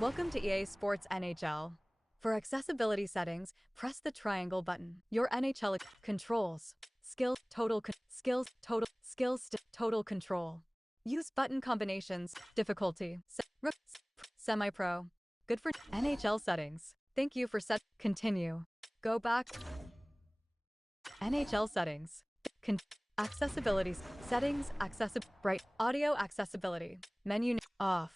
Welcome to EA Sports NHL. For accessibility settings, press the triangle button. Your NHL controls, skills, total control. Use button combinations, difficulty, semi-pro. Good for NHL settings. Thank you for continue. Go back. NHL settings. Accessibility settings, bright audio accessibility. Menu off.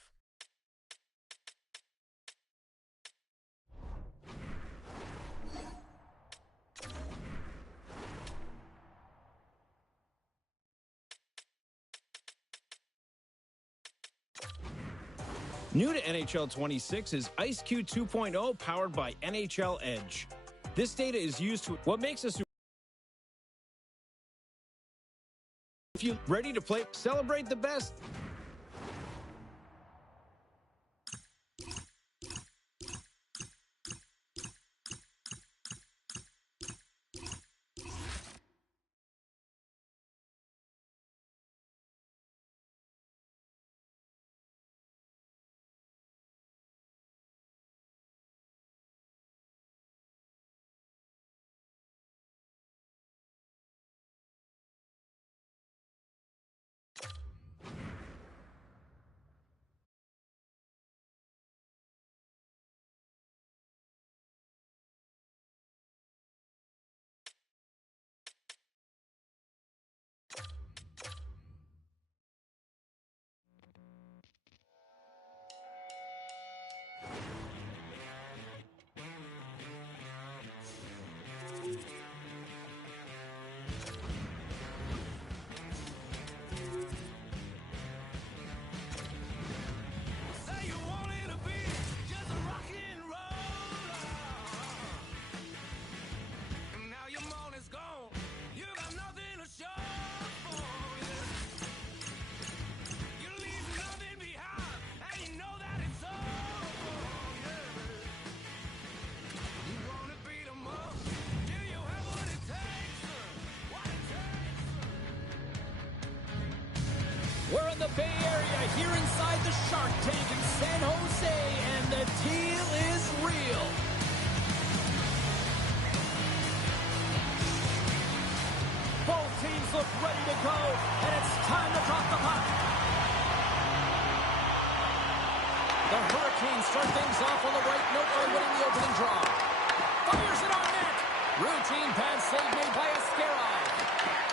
New to NHL26 is Ice Q 2.0 powered by NHL Edge. This data is used to what makes us. If you're ready to play, celebrate the best. We're in the Bay Area, here inside the Shark Tank in San Jose, and the deal is real. Both teams look ready to go, and it's time to drop the puck. The Hurricanes start things off on the right note by winning the opening draw. Fires it on net. Routine pad save made by Askarov.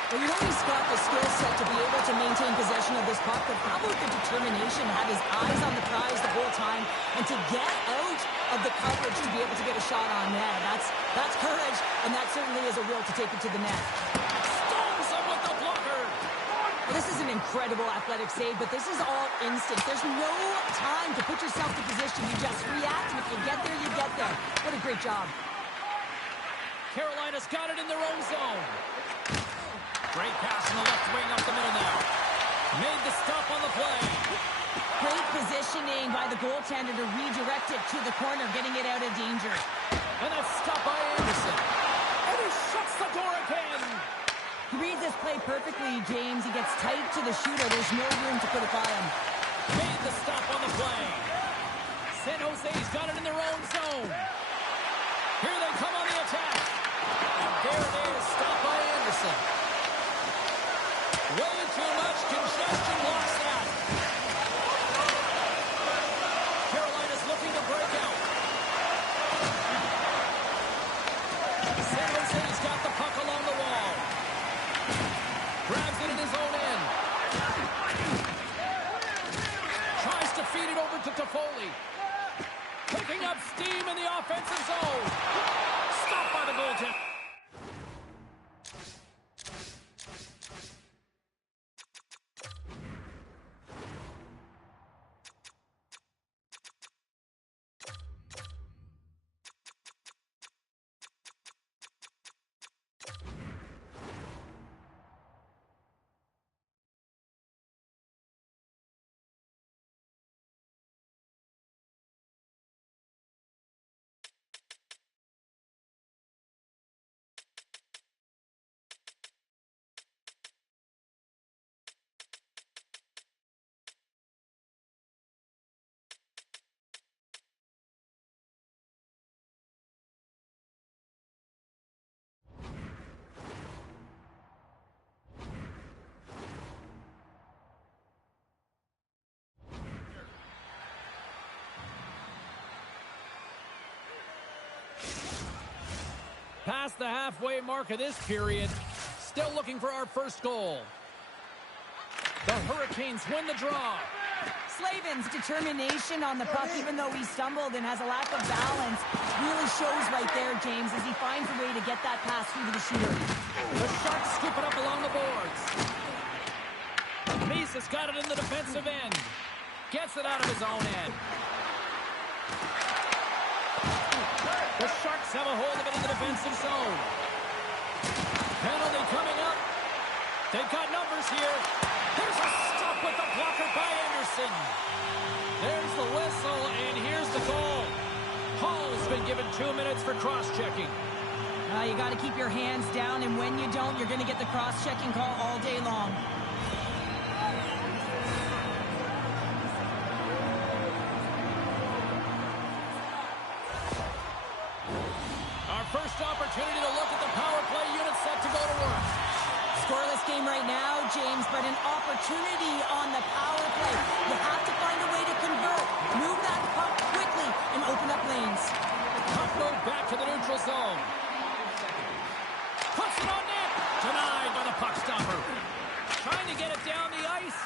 Well, you know he's got the skill set to be able to maintain possession of this puck, but how about the determination to have his eyes on the prize the whole time and to get out of the coverage to be able to get a shot on net? That's courage, and that certainly is a will to take it to the net. Stones him with the blocker. Well, this is an incredible athletic save, but this is all instinct. There's no time to put yourself in position. You just react, and if you get there, you get there. What a great job. Carolina's got it in their own zone. Great pass in the left wing up the middle now. Made the stop on the play. Great positioning by the goaltender to redirect it to the corner, getting it out of danger. And that's stopped by Anderson. And he shuts the door again. He reads this play perfectly, James. He gets tight to the shooter. There's no room to put it by him. Made the stop on the play. San Jose's got it in their own zone. Here they come on the attack. And there it is, stopped by Anderson. Way too much congestion, lost that. Carolina's looking to break out. San Jose's got the puck along the wall. Grabs it in his own end. Tries to feed it over to Toffoli. Picking up steam in the offense. past the halfway mark of this period. Still looking for our first goal. The Hurricanes win the draw. Slavin's determination on the puck, even though he stumbled and has a lack of balance, really shows right there, James, as he finds a way to get that pass through to the shooter. The Sharks scoop it up along the boards. Meese has got it in the defensive end. Gets it out of his own end. The Sharks have a hold of it in the defensive zone. Penalty coming up. They've got numbers here. There's a stop with the blocker by Anderson. There's the whistle, and here's the goal. Hall's been given 2 minutes for cross-checking. You got to keep your hands down, and when you don't, you're going to get the cross-checking call all day long. Our first opportunity to look at the power play unit set to go to work. Scoreless game right now, James, but an opportunity on the power play. You have to find a way to convert. Move that puck quickly and open up lanes. Puck moved back to the neutral zone. Puts it on net. Denied by the puck stopper. Trying to get it down the ice.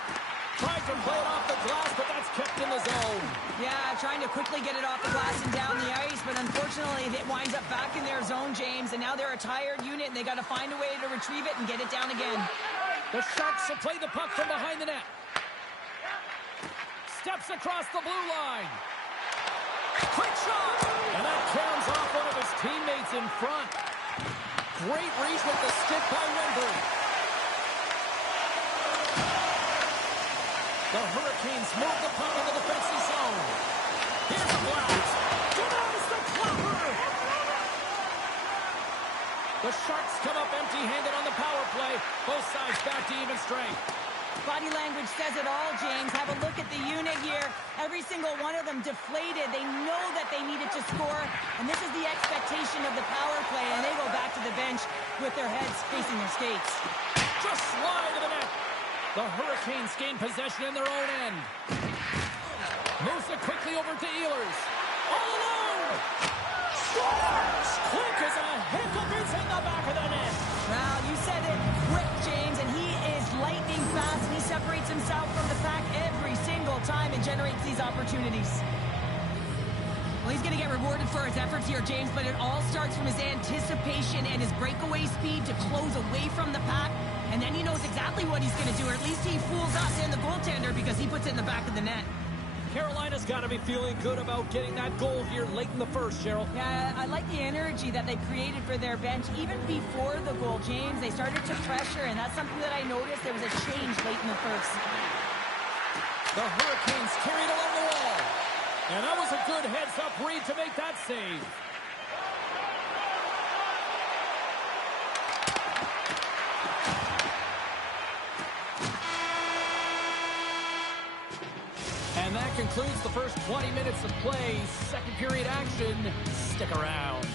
Tried to play it off the glass, but that's kept in the zone. Yeah, trying to quickly get it off the glass and down the ice, but unfortunately it winds up back in their zone, James, and now they're a tired unit, and they got to find a way to retrieve it and get it down again. The Sharks will play the puck from behind the net. Steps across the blue line. Quick shot! And that caroms off one of his teammates in front. Great reach with the stick by Windberg. The Hurricanes move the puck in the defensive zone. Here's the blast. Denies the clopper. The Sharks come up empty-handed on the power play. Both sides back to even strength. Body language says it all, James. Have a look at the unit here. Every single one of them deflated. They know that they needed to score, and this is the expectation of the power play, and they go back to the bench with their heads facing their skates. Just slide to the net. The Hurricanes gain possession in their own end. Moves it quickly over to Ehlers. All alone! Scores! Quick as a hiccup is in the back of the net. Well, you said it quick, James, and he is lightning fast, and he separates himself from the pack every single time and generates these opportunities. Well, he's going to get rewarded for his efforts here, James, but it all starts from his anticipation and his breakaway speed to close away from the pack. And then he knows exactly what he's going to do, or at least he fools us and the goaltender because he puts it in the back of the net. Carolina's got to be feeling good about getting that goal here late in the first, Cheryl. Yeah, I like the energy that they created for their bench. Even before the goal, James, they started to pressure, and that's something that I noticed. There was a change late in the first. The Hurricanes carried along the wall. And that was a good heads-up read to make that save. And that concludes the first 20 minutes of play. Second period action. Stick around.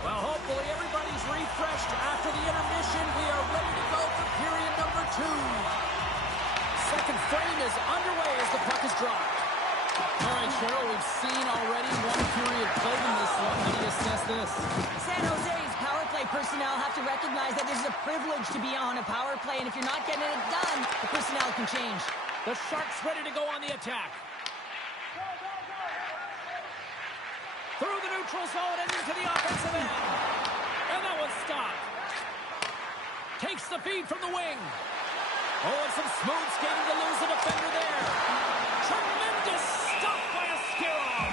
Well, hopefully everybody's refreshed after the intermission. We are ready to go for period number 2. Second frame is underway as the puck is dropped. All right, Cheryl, we've seen already one period played in this one. How do you assess this? San Jose's power play personnel have to recognize that this is a privilege to be on a power play, and if you're not getting it done, the personnel can change. The Sharks ready to go on the attack. Through the neutral zone and into the offensive end. And that one's stopped. Takes the feed from the wing. Oh, and some smooth skating to lose the defender there. Tremendous stop by Askarov.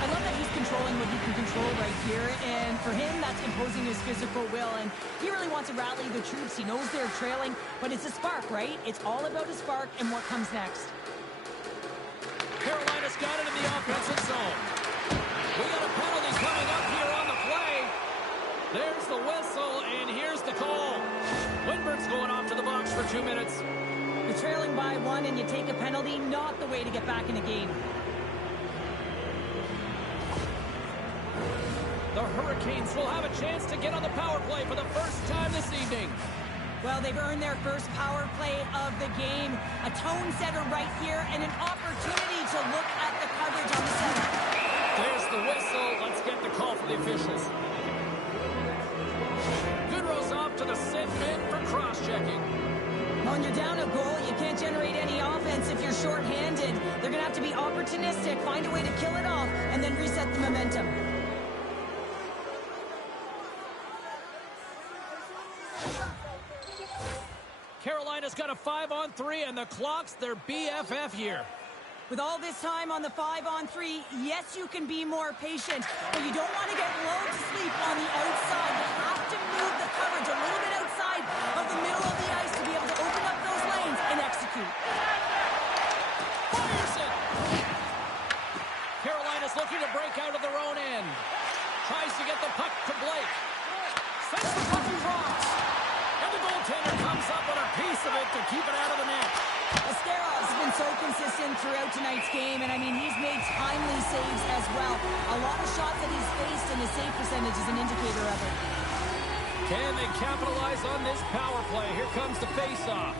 I love that he's controlling what he can control right here, and for him, that's imposing his physical will, and he really wants to rally the troops. He knows they're trailing, but it's a spark, right? It's all about a spark and what comes next. Carolina's got it in the offensive zone. We got a penalty coming up here on the play. There's the whistle, and here's the call. Windberg's going off to the box for 2 minutes. You're trailing by 1 and you take a penalty, not the way to get back in the game. The Hurricanes will have a chance to get on the power play for the first time this evening. Well, they've earned their first power play of the game. A tone setter right here and an opportunity to look at the coverage on the center. There's the whistle. Let's get the call from the officials. Goodrow's off to the sit men for cross-checking. When you're down a goal, you can't generate any offense if you're shorthanded. They're going to have to be opportunistic, find a way to kill it off, and then reset the momentum. Carolina's got a 5-on-3, and the clock's their BFF here. With all this time on the 5-on-3, yes, you can be more patient, but you don't want to get lulled to sleep on the outside. You have to move the coverage a little bit outside of the middle of the ice to be able to open up those lanes and execute. Fires it! Carolina's looking to break out of their own end. Tries to get the puck to Blake. Sends the puck across. And the goaltender comes up with a piece of it to keep it out of the net. Asterov's been so consistent throughout tonight's game, and I mean, he's made timely saves as well. A lot of shots that he's faced, and his save percentage is an indicator of it. Can they capitalize on this power play? Here comes the face-off.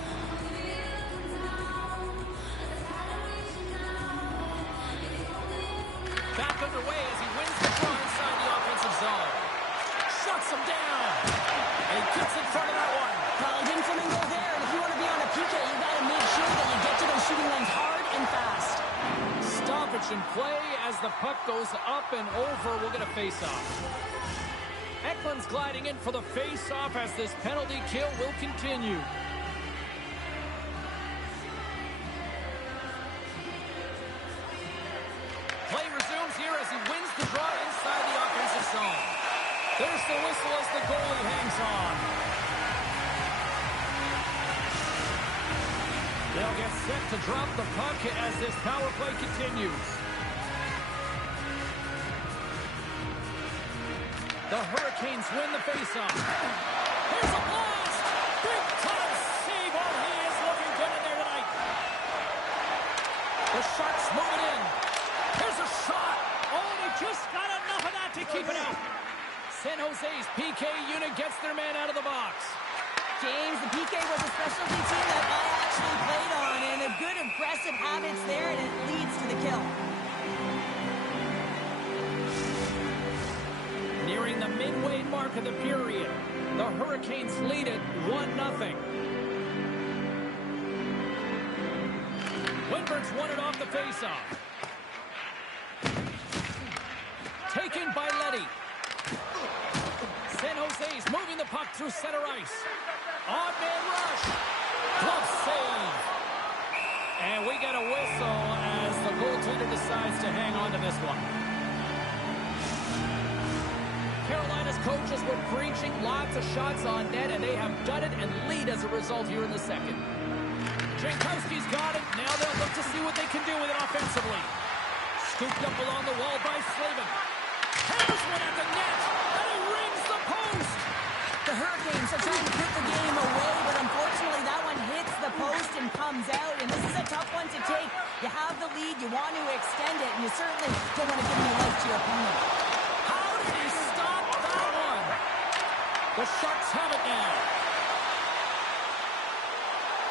Back underway as he wins the draw inside the offensive zone. Shuts him down. And he gets in front of that one. Well, he didn't flamingo there, and if you want to be on a PK, you got to make sure that you get to those shooting lanes hard and fast. Stoppage in play as the puck goes up and over. We'll get a face-off. Eklund's gliding in for the face-off as this penalty kill will continue. Play resumes here as he wins the draw inside the offensive zone. There's the whistle as the goalie hangs on. They'll get set to drop the puck as this power play continues. The Hurricanes win the faceoff. Here's a blast! Big time save. Oh, he is looking good in there tonight. The Sharks move it in. Here's a shot. Oh, they just got enough of that to keep it out. San Jose's PK unit gets their man out of the box. James, the PK was a specialty team that I actually played on, and a good aggressive habits there, and it leads to the kill. Nearing the midway mark of the period, the Hurricanes lead it 1-0. Winburn's won it off the faceoff. Taken by Leddy. San Jose's moving the puck through center ice. Odd man rush. Glove save. And we get a whistle as the goaltender decides to hang on to this one. Carolina's coaches were preaching lots of shots on net, and they have done it and lead as a result here in the second. Jankowski's got it. Now they'll look to see what they can do with it offensively. Scooped up along the wall by Slavin. Hammers one at the net, and he rings the post. The Hurricanes are trying to put the game away, but unfortunately that one hits the post and comes out, and this is a tough one to take. You have the lead, you want to extend it, and you certainly don't want to give any life to your opponent. How did he stop that one? The Sharks have it now.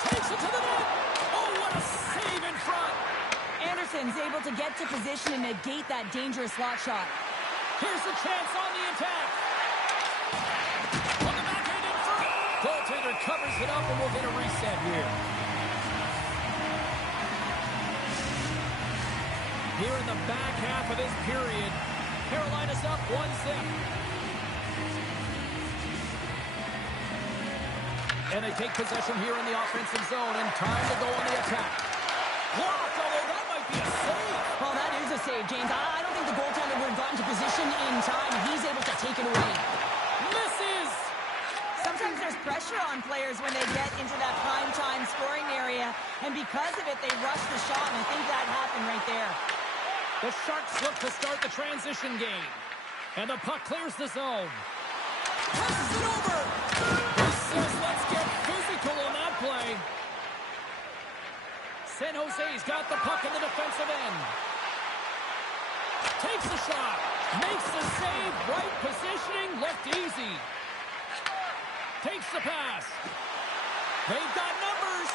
Takes it to the net. Oh, what a save in front. Anderson's able to get to position and negate that dangerous slot shot. Here's the chance on the attack. On the backhand in front. Goaltender covers it up, and we'll get a reset here. Here in the back half of this period, Carolina's up 1-0. And they take possession here in the offensive zone, and time to go on the attack. Blocked, although that might be a save. Well, that is a save, James. I don't think the goaltender would have gotten to position in time. He's able to take it away. Misses! Sometimes there's pressure on players when they get into that prime time scoring area, and because of it, they rush the shot, and I think that happened right there. The Sharks look to start the transition game. And the puck clears the zone. Passes it over! He says, let's get physical on that play. San Jose's got the puck in the defensive end. Takes the shot. Makes the save. Right positioning. Looked easy. Takes the pass. They've got numbers.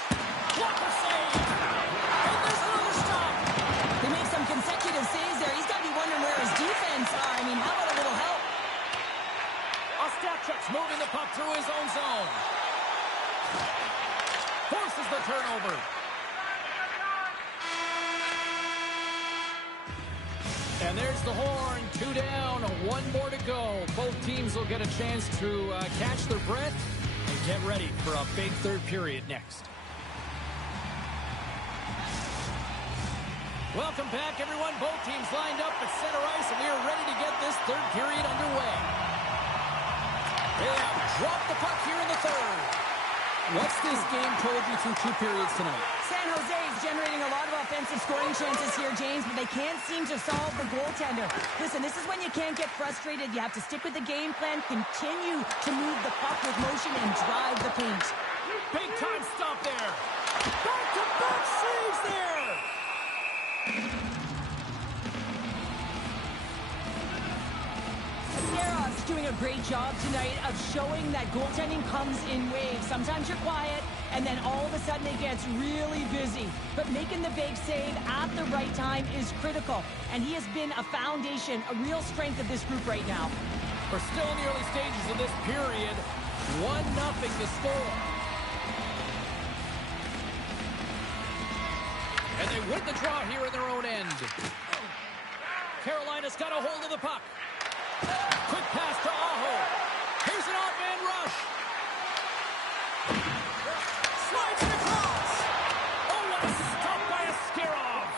Blocker save. And there's another stop. They make some consecutive saves there. He's got to be wondering where his defense are. I mean, how about a little help? Ostapchuk's moving the puck through his own zone. Forces the turnover. And there's the horn. 2 down, 1 more to go. Both teams will get a chance to catch their breath and get ready for a big third period next. Welcome back, everyone. Both teams lined up at center ice, and we are ready to get this third period underway. They have dropped the puck here in the third. What's this game told you through 2 periods tonight? San Jose is generating a lot of offensive scoring chances here, James, but they can't seem to solve the goaltender. Listen, this is when you can't get frustrated. You have to stick with the game plan, continue to move the puck with motion, and drive the paint. Big time stop there. Back-to-back saves there. Sarah's doing a great job tonight of showing that goaltending comes in waves. Sometimes you're quiet, and then all of a sudden it gets really busy. But making the big save at the right time is critical, and he has been a foundation, a real strength of this group right now. We're still in the early stages of this period. 1-0 to score. And they win the draw here in their own end. Carolina's got a hold of the puck. Quick pass to Aho. Here's an off-man rush. Slides it across. Oh, what a stop by Askarov.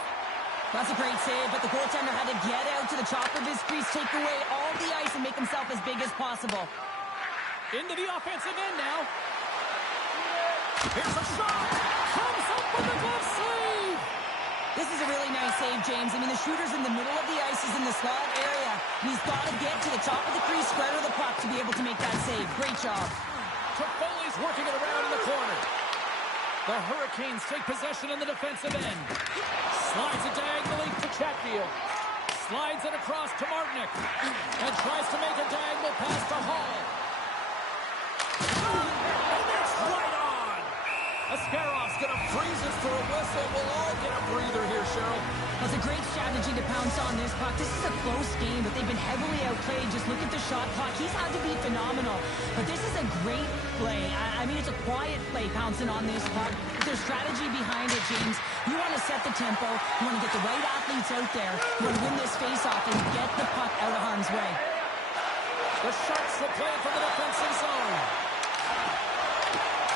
That's a great save, but the goaltender had to get out to the top of his crease, take away all the ice, and make himself as big as possible. Into the offensive end now. Here's a shot. Comes up with a glove save. This is a really nice save, James. I mean, the shooter's in the middle of the ice. He's in the slot area. And he's got to get to the top of the crease, square to the puck to be able to make that save. Great job. Toffoli's working it around in the corner. The Hurricanes take possession in the defensive end. Slides it diagonally to Chatfield. Slides it across to Martinick. And tries to make a diagonal pass to Hall. And that's right on! Askarov's going to freeze us for a whistle. We'll all get a breather here, Cheryl. That's a great strategy to pounce on this puck. This is a close game, but they've been heavily outplayed. Just look at the shot clock. He's had to be phenomenal. But this is a great play. I mean, it's a quiet play pouncing on this puck. But there's strategy behind it, James. You want to set the tempo. You want to get the right athletes out there. You want to win this face-off and get the puck out of harm's way. The Sharks will play from the defensive zone.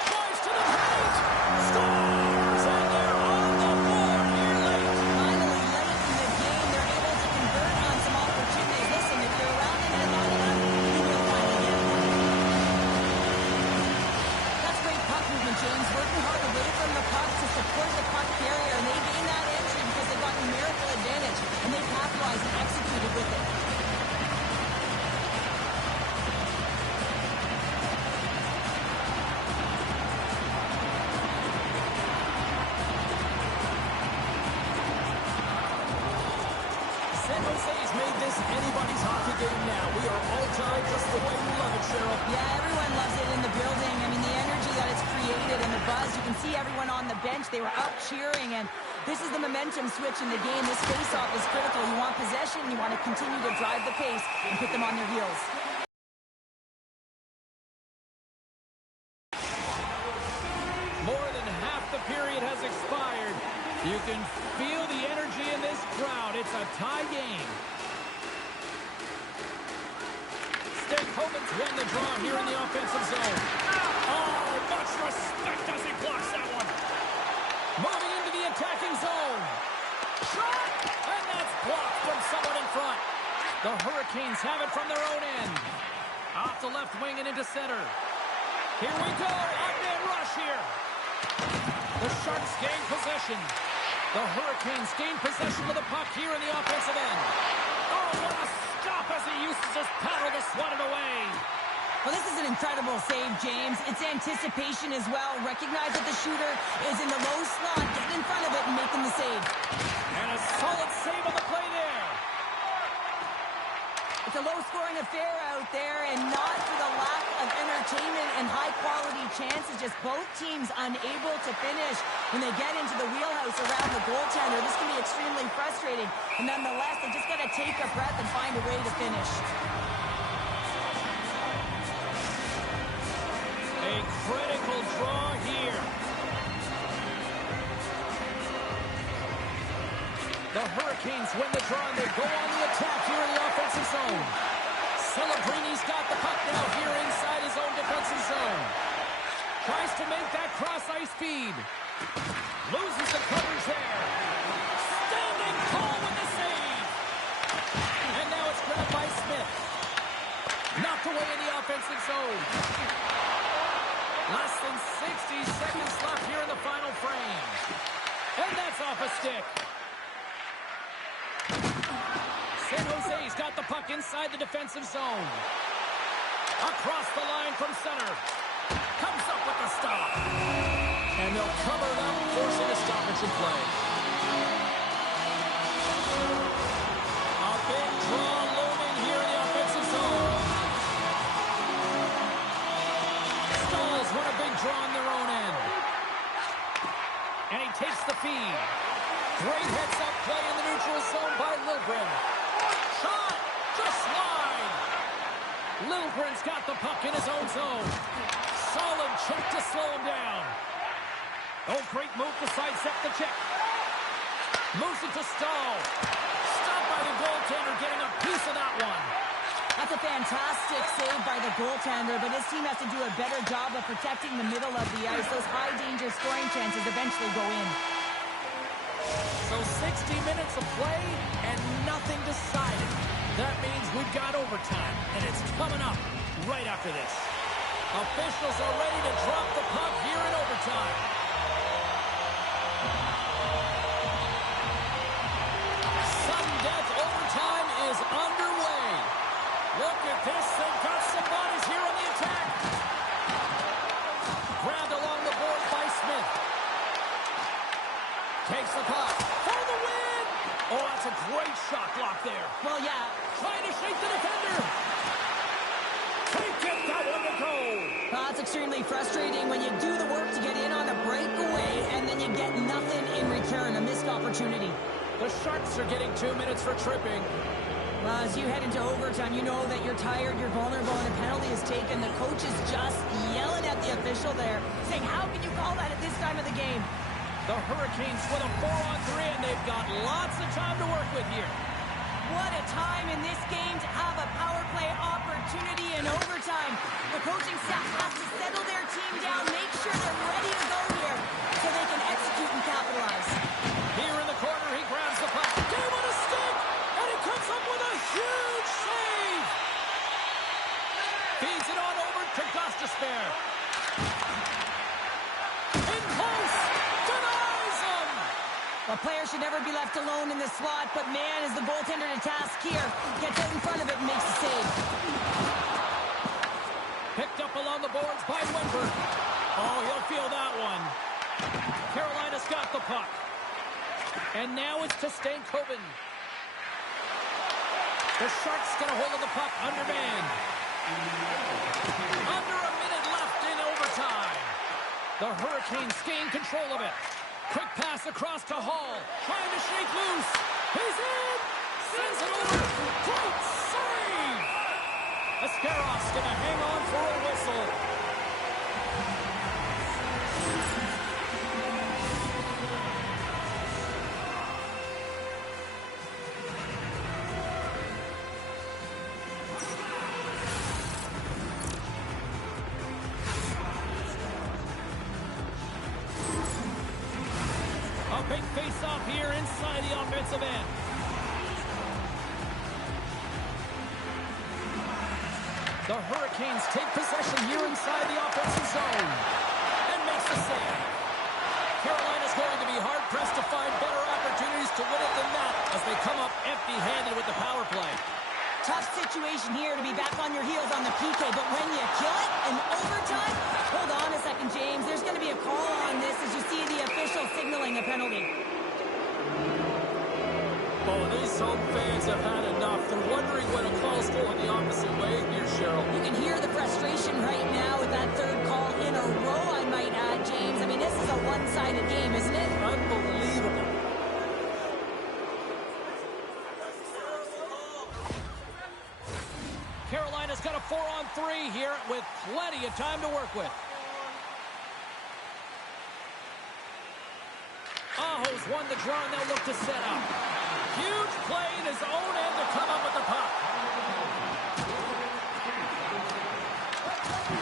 Drives to the paint. Scores! And they're on the board here late. Finally, late in the game, they're able to convert on some opportunities. Listen, if you're around them and not enough, you will finally get one. That's great puck movement, James. Working hard away from the puck to support the puck carrier, and they gain that entry because they've got numerical advantage, and they capitalized and executed with it. San Jose's made this anybody's hockey game now. We are all tied just the way we love it, Cheryl. Yeah, everyone loves it in the building. I mean, the energy that it's created and the buzz. You can see everyone on the bench. They were up cheering, and this is the momentum switch in the game. This face-off is critical. You want possession. You want to continue to drive the pace and put them on their heels. More than half the period has expired. You can feel the energy in this crowd. It's a tie game. Stankoven's won the draw here in the offensive zone. Oh, much respect as he blocks that one. Moving into the attacking zone. Shot! And that's blocked from someone in front. The Hurricanes have it from their own end. Off the left wing and into center. Here we go. Off-man rush here. The Sharks gain possession. The Hurricanes gain possession of the puck here in the offensive end. Oh, what a stop as he uses his paddle to swat it away. Well, this is an incredible save, James. It's anticipation as well. Recognize that the shooter is in the low slot. Get in front of it and making the save. And a solid save on the play there. It's a low-scoring affair out there, and not for the lack of entertainment and high-quality chances. Just both teams unable to finish when they get into the wheelhouse around the goaltender. This can be extremely frustrating. And nonetheless, they just got to take a breath and find a way to finish. A critical draw here. The Hurricanes win the draw, and they go on the attack here in the offensive zone. Celebrini's got the puck now here inside his own defensive zone. Tries to make that cross-ice feed. Loses the coverage there. Standing tall with the save. And now it's grabbed by Smith. Knocked away in the offensive zone. Less than 60 seconds left here in the final frame. And that's off a stick. San Jose's got the puck inside the defensive zone. Across the line from center. Comes up with the stop. And they'll cover it up, forcing a stoppage in play. A big draw looming here in the offensive zone. Stalls won a big draw on their own end. And he takes the feed. Great heads-up play in the neutral zone by Liljegren. Shot! Just line! Liljegren's got the puck in his own zone. Solid check to slow him down. Oh, great move to sidestep the check. Moves it to Stahl. Stopped by the goaltender, getting a piece of that one. That's a fantastic save by the goaltender, but his team has to do a better job of protecting the middle of the ice. Those high-danger scoring chances eventually go in. So 60 minutes of play and nothing decided. That means we've got overtime, and it's coming up right after this. Officials are ready to drop the puck here in overtime. Sudden death overtime is underway. Look at this. They've got some bodies here on the attack. Grabbed along the board by Smith. Takes the puck for the win. Oh, that's a great shot block there. Well, yeah. Trying to shake the defender. Can't get that one to go. It's extremely frustrating when you do the work to get in on a breakaway and then you get nothing in return, a missed opportunity. The Sharks are getting 2 minutes for tripping. Well, as you head into overtime, you know that you're tired, you're vulnerable, and a penalty is taken. The coach is just yelling at the official there, saying, how can you call that at this time of the game? The Hurricanes with a 4-on-3, and they've got lots of time to work with here. What a time in this game to have a power play opportunity in overtime. The coaching staff has to settle their team down, make sure they're ready to go here so they can execute and capitalize. Here in the corner, he grabs the puck. Game on a stick, and he comes up with a huge save. Feeds it on over to Gostisbehere. In close, denies him. A player should never be left alone in the slot, but man, is the goaltender to task here. Gets out in front of it and makes the save. Picked up along the boards by Wimber. Oh, he'll feel that one. Carolina's got the puck. And now it's to Stankoven. The Sharks get a hold of the puck undermanned. Under a minute left in overtime. The Hurricanes gain control of it. Quick pass across to Hall. Trying to shake loose. He's in. Sends it over. Great save. Ascaros going to hang on for a whistle. A big face-off here inside the offensive end. The Hurricanes take possession here inside the offensive zone and makes the save. Carolina's going to be hard-pressed to find better opportunities to win it than that as they come up empty-handed with the power play. Tough situation here to be back on your heels on the PK, but when you kill it in overtime, hold on a second, James. There's going to be a call on this as you see the official signaling a penalty. Oh, these home fans have had enough they're wondering when a call's going the opposite way here, Cheryl. You can hear the frustration right now with that third call in a row, I might add, James. I mean, this is a one-sided game, isn't it? Unbelievable. Carolina's got a 4-on-3 here with plenty of time to work with. Aho's won the draw, and they'll look to set up. Huge play in his own end to come up with the puck.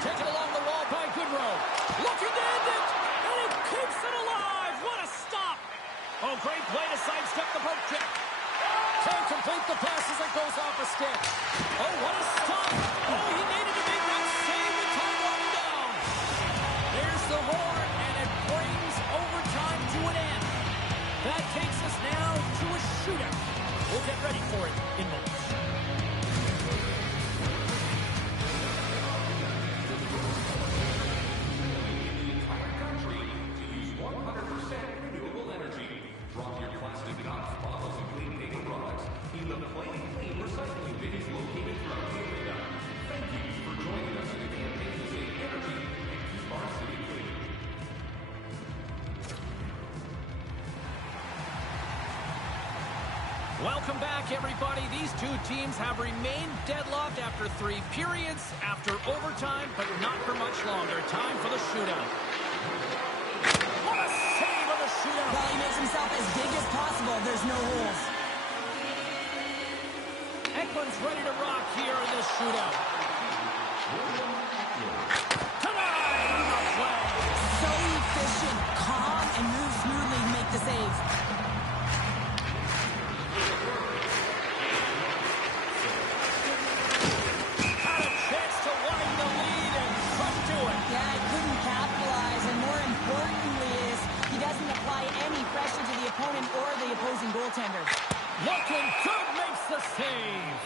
Taken along the wall by Goodrow. Looking to end it, and he keeps it alive. What a stop. Oh, great play to sidestep the poke check. Can't complete the pass as it goes off a stick. Oh, what a stop. Oh, he needed to make that save to tie one down. There's the horn, and it brings overtime to an end. That takes us now to a shootout. We'll get ready for it in moments. Welcome back, everybody. These two teams have remained deadlocked after 3 periods, after overtime, but not for much longer. Time for the shootout. What a save on the shootout. Well, he makes himself as big as possible. There's no holes. Ekman's ready to rock here in this shootout. Tonight on the play. So efficient, calm, and moves smoothly to make the save. Had a chance to widen the lead and couldn't do it. Yeah, he couldn't capitalize, and more importantly is he doesn't apply any pressure to the opponent or the opposing goaltender. Looking good, makes the save.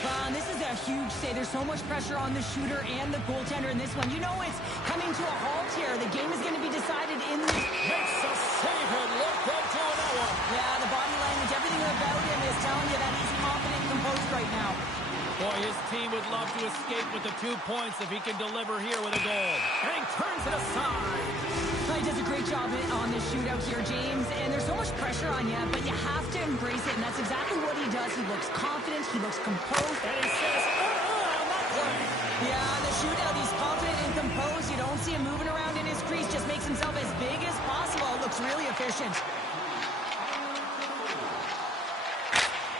And this is a huge save. There's so much pressure on the shooter and the goaltender in this one. You know it's coming to a halt here. The game is going to be decided in this. Makes the save and look good doing that one. Yeah, the body language, everything about him is telling you that he's confident and composed right now. Boy, his team would love to escape with the 2 points if he can deliver here with a goal. And he turns it aside. He does a great job on this shootout here, James, and there's so much pressure on you, but you have to embrace it, and that's exactly what he does. He looks confident, he looks composed. And he says, on that play. Yeah, in the shootout, he's confident and composed. You don't see him moving around in his crease, just makes himself as big as possible. Looks really efficient.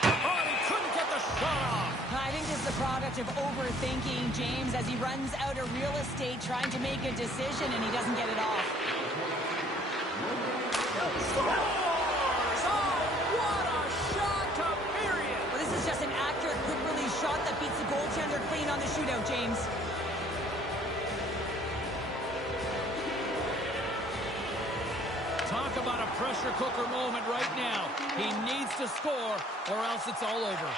Oh, and he couldn't get the shot off. I think this is the product of overthinking, James, as he runs out of real estate trying to make a decision, and he doesn't get it off. Scores! Oh, what a shot to period. Well, this is just an accurate, quick-release shot that beats the goaltender clean on the shootout, James. Talk about a pressure cooker moment right now. He needs to score, or else it's all over.